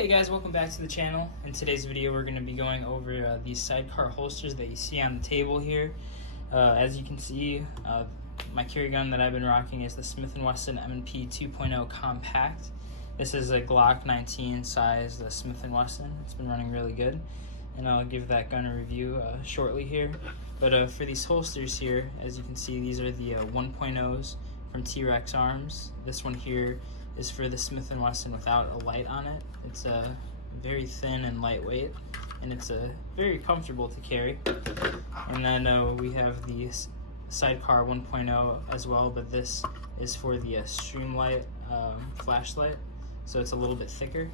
Hey guys, welcome back to the channel. In today's video we're going to be going over these sidecar holsters that you see on the table here. As you can see, my carry gun that I've been rocking is the Smith & Wesson M&P 2.0 Compact. This is a Glock 19 size Smith & Wesson. It's been running really good, and I'll give that gun a review shortly here. But for these holsters here, as you can see, these are the 1.0s from T.rexarms. This one here is for the Smith & Wesson without a light on it. It's very thin and lightweight, and it's very comfortable to carry. And then we have the Sidecar 1.0 as well, but this is for the Streamlight flashlight, so it's a little bit thicker. You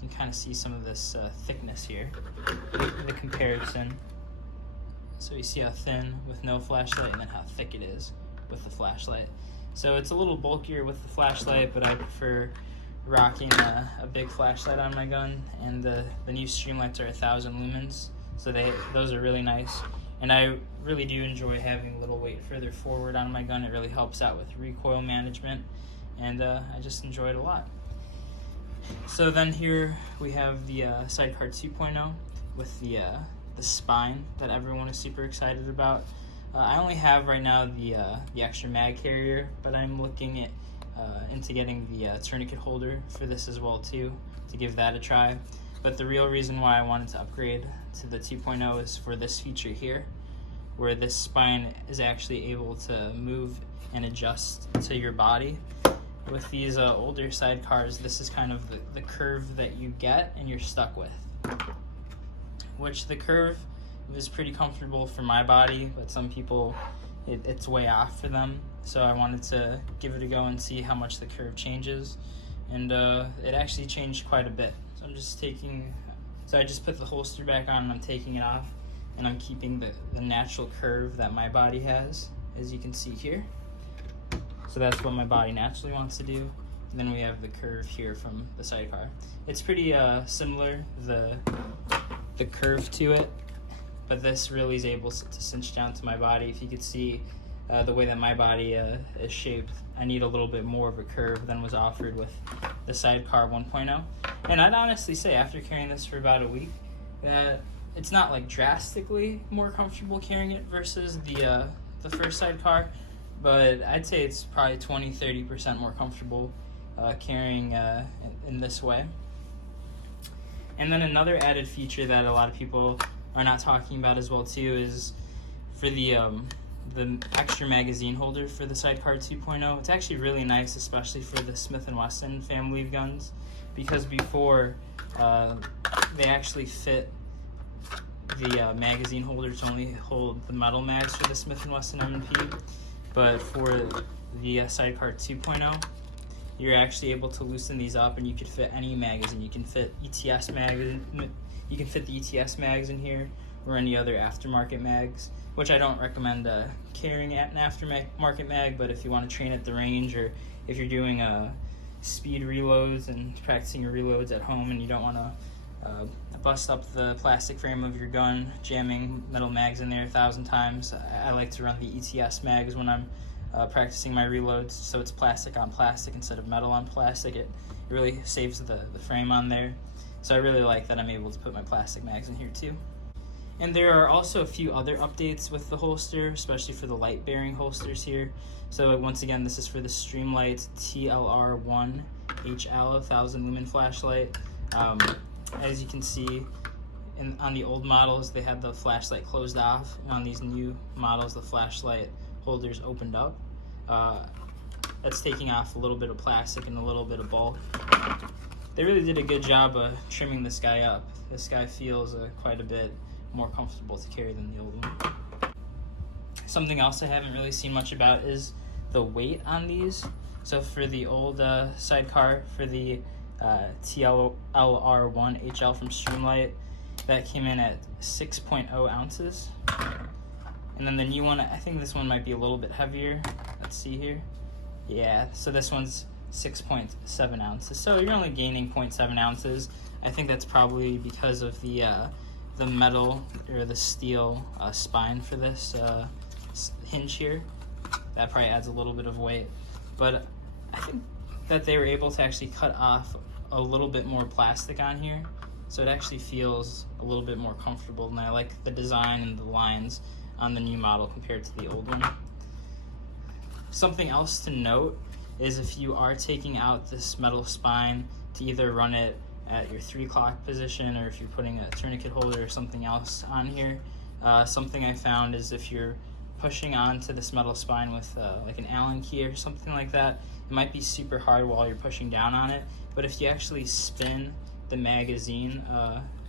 can kind of see some of this thickness here, the comparison. So you see how thin with no flashlight, and then how thick it is with the flashlight. So it's a little bulkier with the flashlight, but I prefer rocking a big flashlight on my gun, and the new Streamlights are 1,000 lumens, so those are really nice. And I really do enjoy having a little weight further forward on my gun. It really helps out with recoil management, and I just enjoy it a lot. So then here we have the Sidecar 2.0 with the spine that everyone is super excited about. I only have right now the extra mag carrier, but I'm looking at into getting the tourniquet holder for this as well too, to give that a try. But the real reason why I wanted to upgrade to the 2.0 is for this feature here, where this spine is actually able to move and adjust to your body. With these older sidecars, this is kind of the curve that you get and you're stuck with, which the curve is pretty comfortable for my body, but some people it's way off for them. So I wanted to give it a go and see how much the curve changes, and it actually changed quite a bit. So I just put the holster back on and I'm taking it off, and I'm keeping the natural curve that my body has, as you can see here. So that's what my body naturally wants to do. And then we have the curve here from the sidecar. It's pretty similar, the curve to it, but this really is able to cinch down to my body. If you could see the way that my body is shaped, I need a little bit more of a curve than was offered with the Sidecar 1.0. And I'd honestly say, after carrying this for about a week, that it's not like drastically more comfortable carrying it versus the first sidecar, but I'd say it's probably 20-30% more comfortable carrying in this way. And then another added feature that a lot of people are not talking about as well too is for the extra magazine holder for the Sidecar 2.0. It's actually really nice, especially for the Smith & Wesson family of guns, because before they actually fit the magazine holder to only hold the metal mags for the Smith & Wesson M&P, but for the Sidecar 2.0 you're actually able to loosen these up, and you could fit any magazine. You can fit ETS mags. You can fit the ETS mags in here, or any other aftermarket mags, which I don't recommend carrying at an aftermarket mag, but if you want to train at the range, or if you're doing speed reloads and practicing your reloads at home and you don't want to bust up the plastic frame of your gun, jamming metal mags in there 1,000 times, I like to run the ETS mags when I'm practicing my reloads, so it's plastic on plastic instead of metal on plastic. It really saves the frame on there. So I really like that I'm able to put my plastic mags in here too. And there are also a few other updates with the holster, especially for the light bearing holsters here. So once again, this is for the Streamlight TLR1 HL 1,000 lumen flashlight. As you can see, on the old models, they had the flashlight closed off. And on these new models, the flashlight holders opened up. That's taking off a little bit of plastic and a little bit of bulk. They really did a good job of trimming this guy up. This guy feels quite a bit more comfortable to carry than the old one. Something else I haven't really seen much about is the weight on these. So for the old sidecar, for the TLR1 HL from Streamlight, that came in at 6.0 ounces. And then the new one, I think this one might be a little bit heavier. Let's see here. Yeah, so this one's 6.7 ounces. So you're only gaining 0.7 ounces. I think that's probably because of the metal or the steel spine for this hinge here. That probably adds a little bit of weight. But I think that they were able to actually cut off a little bit more plastic on here, so it actually feels a little bit more comfortable, and I like the design and the lines on the new model compared to the old one. Something else to note is if you are taking out this metal spine to either run it at your 3 o'clock position, or if you're putting a tourniquet holder or something else on here, something I found is if you're pushing onto this metal spine with like an Allen key or something like that, it might be super hard while you're pushing down on it, but if you actually spin the magazine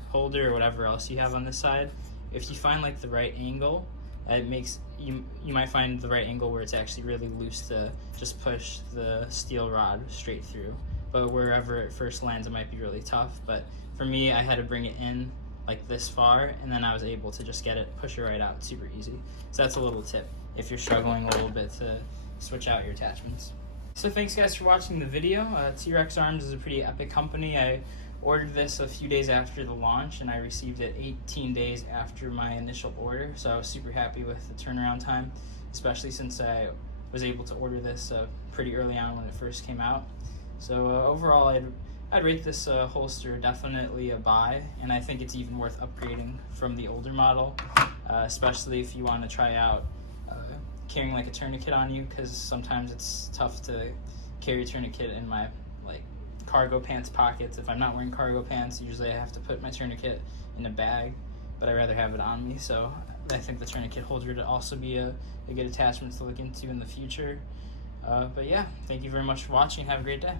holder or whatever else you have on this side, if you find like the right angle, it makes you might find the right angle where it's actually really loose to just push the steel rod straight through. But wherever it first lands, it might be really tough. But for me, I had to bring it in like this far, and then I was able to just get it, push it right out super easy. So that's a little tip if you're struggling a little bit to switch out your attachments. So thanks guys for watching the video. T.Rexarms is a pretty epic company. I ordered this a few days after the launch, and I received it 18 days after my initial order, so I was super happy with the turnaround time, especially since I was able to order this pretty early on when it first came out. So overall, I'd rate this holster definitely a buy, and I think it's even worth upgrading from the older model, especially if you want to try out carrying like a tourniquet on you, because sometimes it's tough to carry a tourniquet in my like cargo pants pockets. If I'm not wearing cargo pants, usually I have to put my tourniquet in a bag, but I'd rather have it on me. So I think the tourniquet holder would also be a good attachment to look into in the future. But yeah, thank you very much for watching. Have a great day.